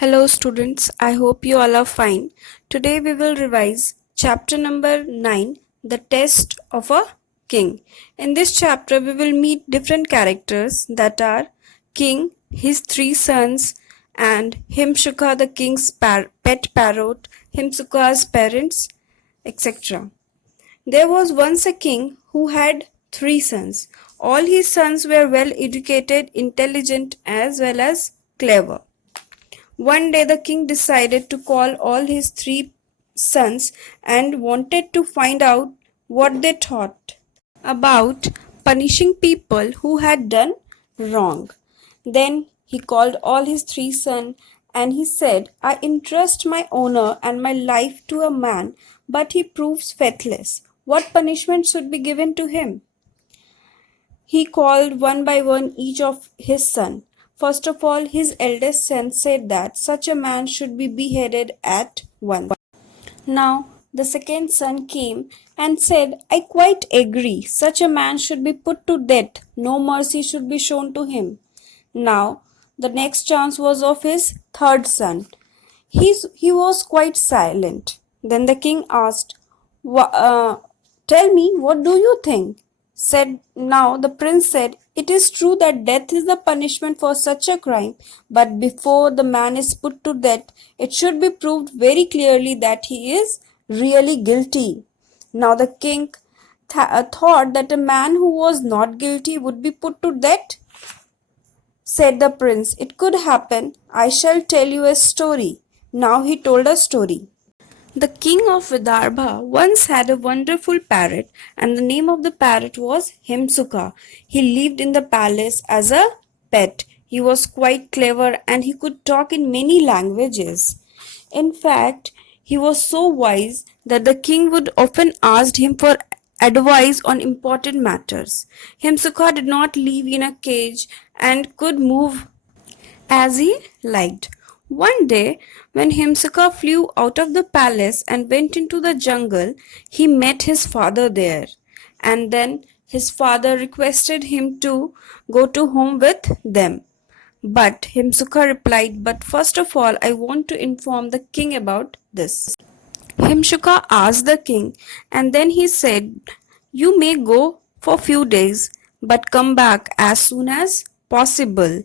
Hello students, I hope you all are fine. Today we will revise chapter number 9, The Test of a King. In this chapter we will meet different characters that are King, his three sons, and Himshuka the king's pet parrot, Himsuka's parents, etc. There was once a king who had three sons. All his sons were well educated, intelligent as well as clever. One day the king decided to call all his three sons and wanted to find out what they thought about punishing people who had done wrong. Then he called all his three sons and he said, I entrust my honor and my life to a man, but he proves faithless. What punishment should be given to him? He called one by one each of his sons. First of all, his eldest son said that such a man should be beheaded at once. Now, the second son came and said, I quite agree. Such a man should be put to death. No mercy should be shown to him. Now, the next chance was of his third son. He was quite silent. Then the king asked, Tell me, what do you think? Now the prince said, It is true that death is the punishment for such a crime, but before the man is put to death, it should be proved very clearly that he is really guilty. Now the king thought that a man who was not guilty would be put to death. Said the prince, It could happen. I shall tell you a story. Now he told a story. The king of Vidarbha once had a wonderful parrot, and the name of the parrot was Himsuka. He lived in the palace as a pet. He was quite clever and he could talk in many languages. In fact, he was so wise that the king would often ask him for advice on important matters. Himsuka did not live in a cage and could move as he liked. One day, when Himsuka flew out of the palace and went into the jungle, he met his father there. And then his father requested him to go to home with them. But Himsuka replied, But first of all, I want to inform the king about this. Himsuka asked the king, and then he said, You may go for few days, but come back as soon as possible.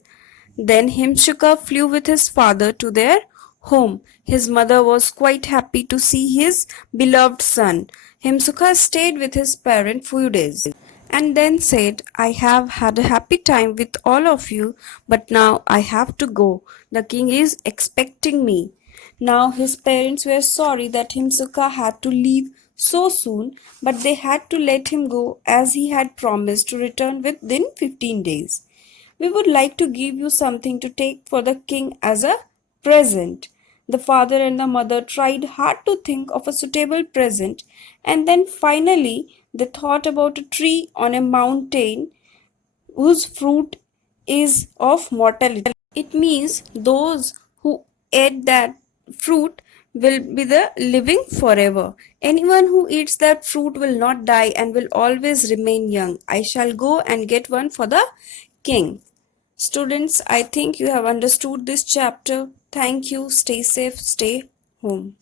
Then Himshuka flew with his father to their home. His mother was quite happy to see his beloved son. Himsuka stayed with his parent few days and then said, I have had a happy time with all of you, but now I have to go. The king is expecting me. Now his parents were sorry that Himsuka had to leave so soon, but they had to let him go as he had promised to return within 15 days. We would like to give you something to take for the king as a present. The father and the mother tried hard to think of a suitable present, and then finally they thought about a tree on a mountain whose fruit is of mortality. It means those who ate that fruit will be the living forever. Anyone who eats that fruit will not die and will always remain young. I shall go and get one for the king. Students, I think you have understood this chapter. Thank you. Stay safe. Stay home.